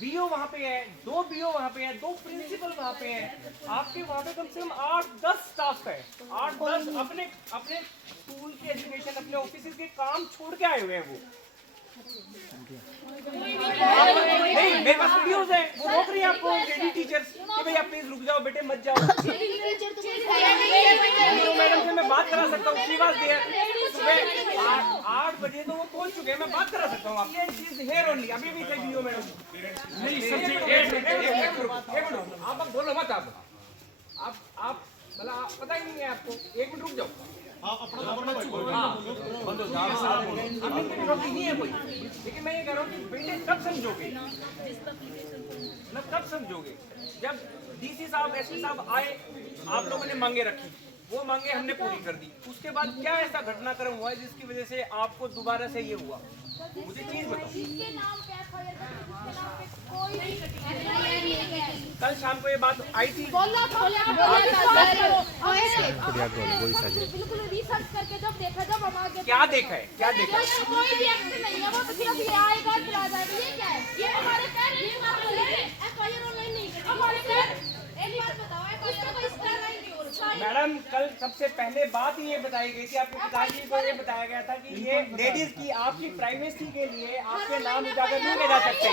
BO वहाँ पे है, 2 बीओ वहाँ पे है, 2 प्रिंसिपल वहाँ पे हैं। आपके वहाँ पे कम से कम 8-10 स्टाफ है, 8-10 अपने स्कूल के एजुकेशन, अपने ऑफिस के काम छोड़ के आए हुए हैं वो। नहीं, मेरे पास वीडियोस है, वो रोक रही है आपको लेडी टीचर्स कि भाई आप प्लीज रुक जाओ बेटे, मत जाओ। मैडम से मैं बात करा सकता हूँ, शी वाज देयर। सुबह 8 बजे तो वो पहुंच चुके हैं, मैं बात करा सकता हूँ आपसे। शी इज हियर ओनली, अभी भी थे वीडियो मैडम। नहीं सर जी, एक मिनट आप बोलो मत। आप मतलब पता ही नहीं है आपको, 1 मिनट रुक जाओ। नहीं है कोई, लेकिन मैं ये कह रहा हूँ कि बेटे कब समझोगे, मतलब कब समझोगे? जब डीसी साहब, एसपी साहब आए, आप लोगों ने मांगे रखी, वो मांगे हमने पूरी कर दी। उसके बाद क्या ऐसा घटनाक्रम हुआ है जिसकी वजह से आपको दोबारा से ये हुआ? मुझे चीज बताओ। कल शाम को ये बात आई थी, बिल्कुल रिसर्च करके जब देखा, जब हम आगे क्या देखा है, क्या देखा है? कोई भी एक्ट नहीं है, वो तो सिर्फ ये आएगा चला जाएगा। ये क्या है? ये हमारे एफआईआर ऑनलाइन नहीं करते हमारे पैर। एक बात बताओ, इसका कोई कार्रवाई नहीं हो रही। मैडम कल सबसे पहले बात ये बताई गई थी, आपके पिताजी को ये बताया गया था कि ये लेडीज की आपकी प्राइवेसी के लिए आपके नाम उजागर नहीं ले जा सकते।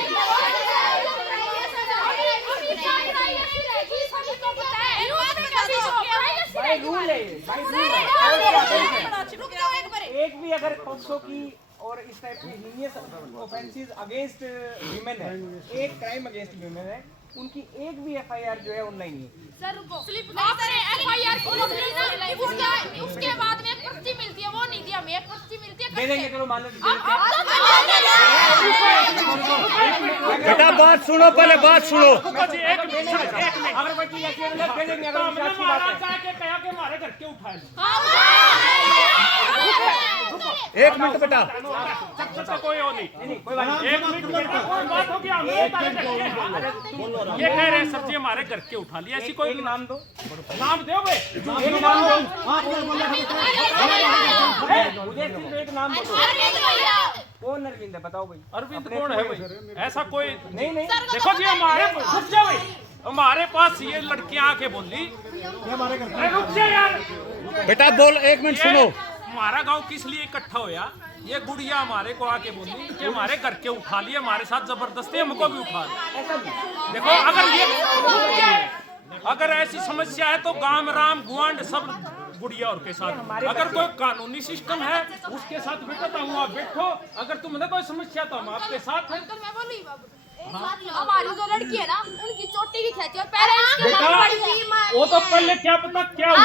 बाय रूल है, बाय रूल है। एक भी अगर पॉक्सो की और इस टाइप की हीनियस ऑफेंसेस अगेंस्ट वीमेन है, एक क्राइम अगेंस्ट वीमेन है, उनकी एक भी एफआईआर जो है ऑनलाइन नहीं। सर स्लिप आपने एफआईआर को उसके बाद में एक पर्ची मिलती है, वो नहीं दी हमें, एक पर्ची मिलती है। दे देंगे, चलो मान लो। बेटा बात सुनो, पहले बात सुनो। अगर कोई चीज ऐसी है तो दे देंगे, अगर आपकी बात है। कहा कि हमारे घर के उठाए। 1 मिनट बेटा, कोई और नहीं, कोई बात नहीं। 1 मिनट बेटा, कोई बात होगी हम ये कह रहे हैं सर जी हमारे घर के उठा लिया। ऐसी कोई एक नाम दो, नाम दो भाई, एक नाम दो। कौन अरविंद है बताओ भाई? अरविंद कौन है भाई? ऐसा कोई नहीं नहीं, देखो जी हमारे रुक जाओ भाई, हमारे पास ये लड़कियां आके बोली रुक जा यार बेटा बोल, 1 मिनट सुनो। हमारा गांव किस लिए इकट्ठा होया? ये गुड़िया हमारे को आके बोली कि हमारे घर के उठा लिए, हमारे साथ जबरदस्ती हमको भी उठा लिया। देखो अगर ऐसी समस्या है तो गांव राम गुआंड सब गुड़िया और के साथ, अगर कोई कानूनी सिस्टम है उसके साथ बैठो तो आप बैठो, अगर तुम्हें कोई समस्या तो हम आपके साथ हैं। मैं बोली हमारी जो लड़की है ना, उनकी चोटी की खेची और पेरेंट्स के साथ बड़ी है। वो तो पहले क्या पता क्या हुआ।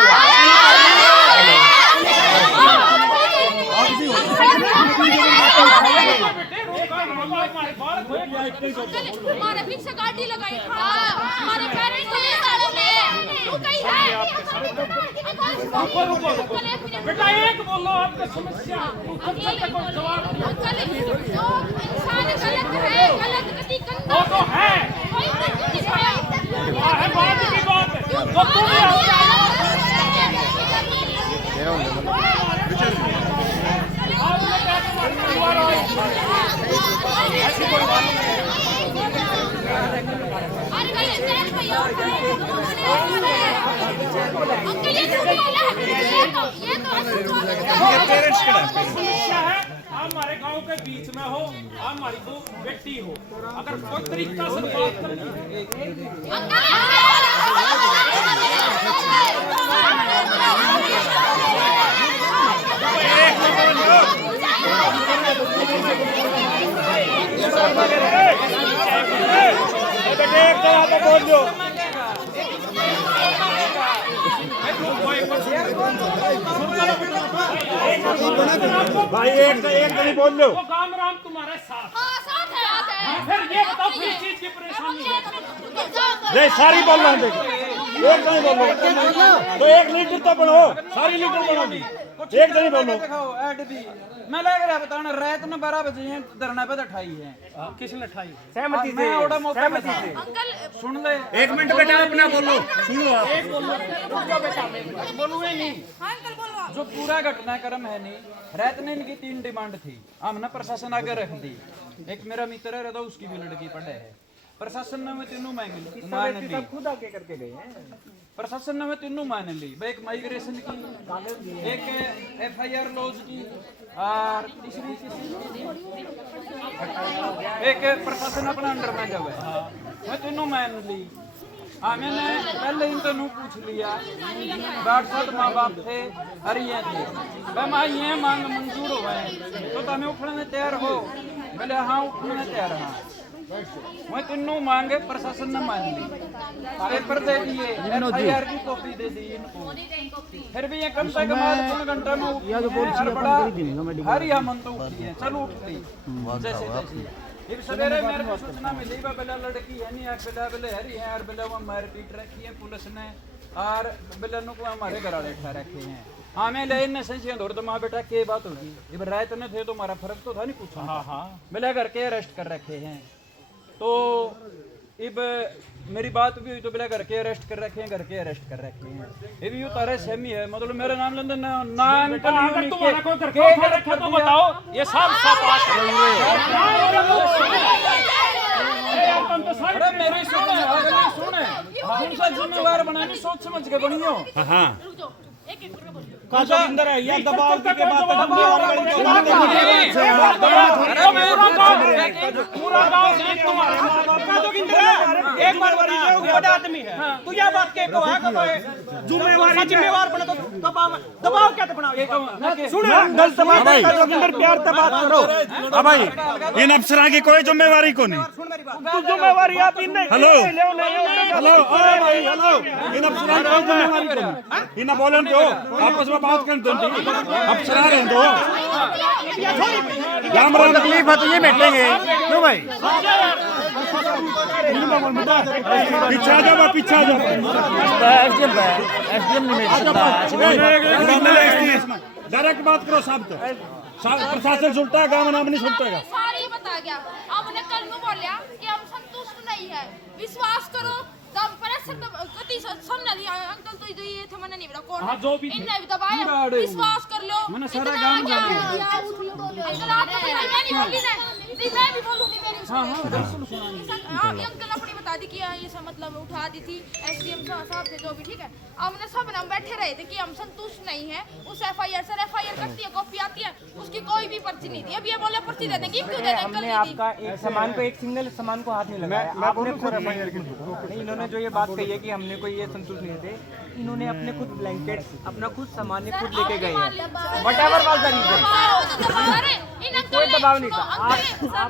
हमारे पीछे गाड़ी लगाई, हमारे पेरेंट्स को ये सालों में कहीं है। रुको बेटा, एक बोलो आपकी समस्या, कोई जवाब जो इंसान गलत है, गलत गति करता वो तो है, कोई नहीं है। बात की बात है तो तुम ऐसी कोई बात नहीं है। समस्या है, आप हमारे गांव के बीच में हो, आप हमारी को बेटी हो, अगर कोई तरीका से बात करनी भाई एक नहीं बोल लो। वो गांव राम तुम्हारे साथ, साथ है। फिर ये बताओ किस चीज की परेशानी है? नहीं सारी बोल रहा हूँ, एक नहीं बोल रहा तो 1 लीटर तो बढ़ो, सारी लीटर बढ़ोगी, एक नहीं बोलो। मैं लग रहा बताना रात में 12 बजे हैं, धरना पे ठाई है। किसने ठाई? सहमति से, सहमति से। सुन ले 1 मिनट बेटा अपना बोलो, सुनो आप। बोलूँ नहीं, जो पूरा घटनाक्रम है नहीं, रात ने इनकी 3 डिमांड थी, हमने प्रशासन आगे रख दी। एक मेरा मित्र है रहता उसकी भी लड़की पढ़े है प्रशासन ने मैं तीनों मान ली खुद आके करके गए हैं। प्रशासन ने मैं तीनों मान ली भाई एक माइग्रेशन की एक FIR लॉज की और तीसरी एक प्रशासन अपना अंडर में जब है मैं तीनों मान ली। हाँ मैंने पहले इन दोनों पूछ लिया 8 माँ बाप थे अरे ये थे भाई माँ ये मांग मंजूर हो गए तो तुम्हें उठने तैयार हो बोले हाँ उठने तैयार हाँ मैं तीनों मांगे प्रशासन ने मान ली पेपर दे दिए FIR की कॉपी दे दी इनको फिर भी ये कम से कम 3 घंटे में बड़ा हरिया मन तो उठी है चलो उठती जैसे जैसे एक सवेरे मेरे को सूचना मिली बेला लड़की है नहीं बेला बेले हरी है और बेला वो मार पीट रखी है पुलिस ने और बेला को हमारे घर वाले ठा रखे हैं। हाँ मैं ले इन संशय दौड़ तो माँ बेटा के बात होगी जब राय तो थे तो हमारा फर्क तो था नहीं पूछा। हाँ बेला घर के अरेस्ट कर रखे हैं तो अब मेरी बात भी हुई तो बेला घर के अरेस्ट कर रखे हैं घर के अरेस्ट कर रखे हैं ये भी तारे सेमी है मतलब मेरा नाम लेंदे ना अगर तुम्हारा कोई करके रखा तो बताओ ये सब अरे मेरी सुने अगली सुने उनका जिम्मेवार बनानी सोच समझ के बनियो। हाँ काजो अंदर है या दबाव के बाद पूरा गांव तुम्हारे एक बार बड़ा आदमी है तू यह बात के को है जिम्मेवार बने तो दबाव क्या तो बनाओ सुन गलत बात है काजो अंदर प्यार से बात करो। अब भाई इन अफसरां की कोई जिम्मेवारी को नहीं तू जिम्मेवारी आप इन हेलो हेलो अरे भाई हेलो इन अफसरां की कोई जिम्मेवारी को नहीं इन बोलन दो आपस में बात कर दो अफसरां रह दो राम राम तकलीफ है तो ये बैठेंगे क्यों भाई पीछे आ जाओ पीछे आ जाओ एसडीएम नहीं डायरेक्ट बात करो साहब तो प्रशासन सुनता है गाँव नाम नहीं सुनता है सारी बता गया हमने कल में बोलिया कि हम संतुष्ट नहीं है विश्वास करो दम पर कति समझ लिया अंकल तो ये थे मैंने नहीं बता कौन हाँ, जो भी इनने भी दबाया विश्वास कर लो मैंने सारा गांव अंकल आप मैं नहीं बोली ना जी मैं भी बोलूंगी मेरी अंकल अपनी बता दी कि ये सब मतलब उठा दी थी एसडीएम साहब थे जो भी ठीक है हमने सब नाम बैठे रहे थे कि हम संतुष्ट नहीं है उस FIR सर FIR करती है कॉपी आती है उसकी कोई भी पर्ची नहीं दी अब ये बोले पर्ची दे देंगे क्यों दे देंगे हमने आपका एक सामान पे एक सिंगल सामान को हाथ नहीं लगाया आपने खुद नहीं इन्होंने जो ये बात कही है कि हमने कोई ये संतुष्ट नहीं थे इन्होंने अपने खुद ब्लैंकेट अपना खुद सामान खुद लेके गए हैं व्हाटएवर वाज द रीजन कोई दबाव नहीं था आप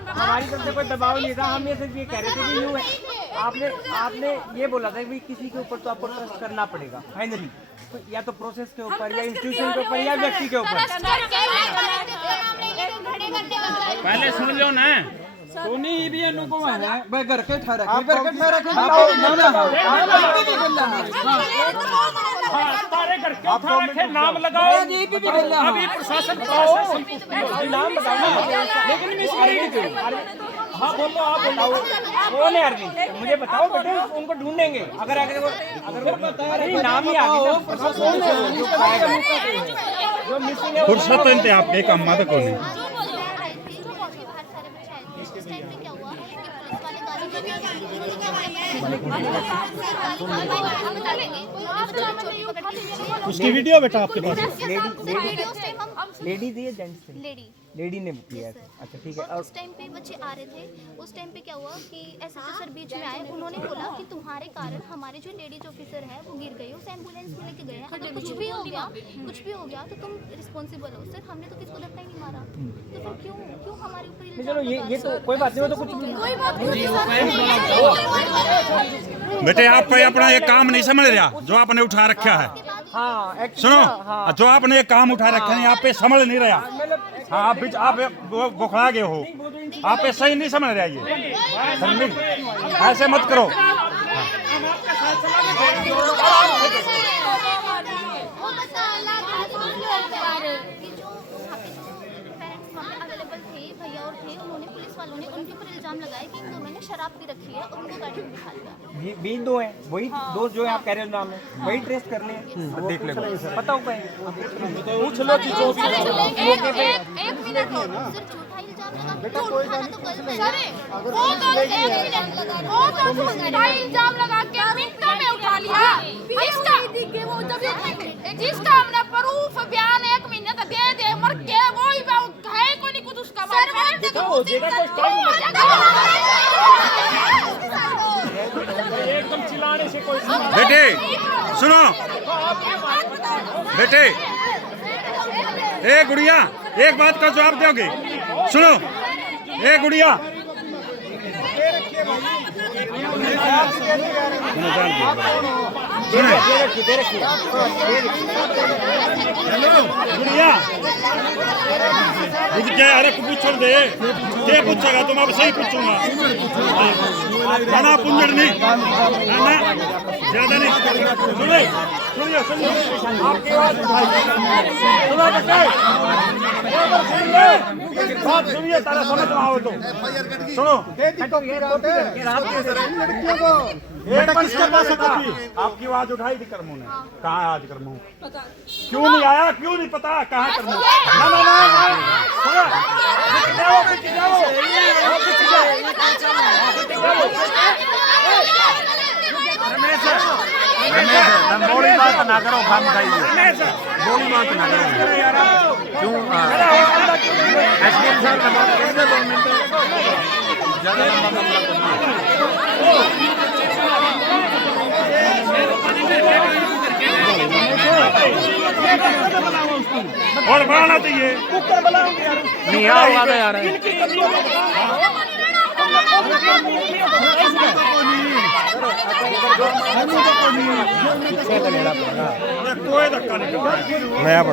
हमारी तरफ से कोई दबाव नहीं था हम ये सिर्फ ये कह रहे थे कि यूं है आपने ये बोला था कि भाई किसी के ऊपर तो आपको ट्रस्ट करना पड़ेगा फाइनली या तो प्रोसेस के ऊपर या इंस्टीट्यूशन के ऊपर या व्यक्ति के ऊपर पहले सुन लो ना सोनी भी अनुपम है भाई घर के ठहरा के तारे करके उठा रखे नाम लगाओ अभी प्रशासन नाम बताओ लेकिन मिस हाँ बोलो आप बताओ कौन है अरविंद मुझे बताओ बेटे उनको ढूंढेंगे अगर वो नाम ही आ गया जो मिसिंग है फुर्सत है आपके काम मत को नहीं उसकी वीडियो बेटा आपके पास लेडीज या जेंट्स लेडी ने किया है अच्छा ठीक है उस टाइम पे बच्चे आ रहे थे उस टाइम पे क्या हुआ कि एसएचओ सर बीच में आए उन्होंने बोला कि तुम्हारे कारण हमारे जो लेडीज ऑफिसर है वो गिर गई उस एम्बुलेंस में लेके गए हैं अगर कुछ भी हो गया तो तुम रिस्पॉन्सिबल हो सर हमने तो किसको धक्का ही नहीं मारा तो फिर क्यों हमारे ऊपर चलो ये तो कोई बात नहीं वो तो कुछ कोई बात नहीं बेटे आप कोई अपना ये काम नहीं समझ रहा जो आपने उठा रखा है हाँ सुनो जो आपने ये काम उठा रखा है आप पे समझ नहीं रहा हाँ आप बुखला गए हो आप पे सही नहीं समझ रहा ये ऐसे मत करो भैया और थे उन्होंने पुलिस वालों ने उनके ऊपर इल्जाम लगाया कि इन दोनों ने शराब पी रखी है और उनको गाड़ी में बिठा लिया बीच दो है वही दो जो आप कह रहे हो नाम है वही ट्रेस कर ले देख ले पता होगा पूछ लो एक मिनट सर झूठा इल्जाम आपने कहा झूठ खाना तो गलत है। सर वो तो एक मिनट वो तो झूठा इल्जाम लगा के मिनटों में उठा लिया। जिसका हमने प्रूफ बयान 1 महीने तक दे दे मर के वो ही है को नहीं कुछ उसका एकदम चिल्लाने से कोई बेटे सुनो, बेटे ए गुड़िया एक बात का जवाब दोगे? सुनो ए गुड़िया, गुड़िया अरे पूछो दे क्या पूछेगा तुम? अब सही पूछूंगा ना पुंजड़ नहीं ना ज्यादा नहीं। सुनिए सुनिए सुनिए आपकी आवाज उठाई सुनो बात सुनिए तारा समझ में आओ तो सुनो। बेटा किसके पास है कॉपी? आपकी आवाज उठाई थी कर्मों ने। कहाँ है आज कर्मों? क्यों नहीं आया? क्यों नहीं पता कहाँ है कर्मों? ना ना ना बोली बात ना करो, खाम खाइए, बोली बात ना करो। क्यों एसडीएम साहब का बात करने 2 मिनट ज्यादा लंबा मामला करना। और बढ़ाना चाहिए नहीं आवा तो यार कोई धक्का नहीं। मैं अपना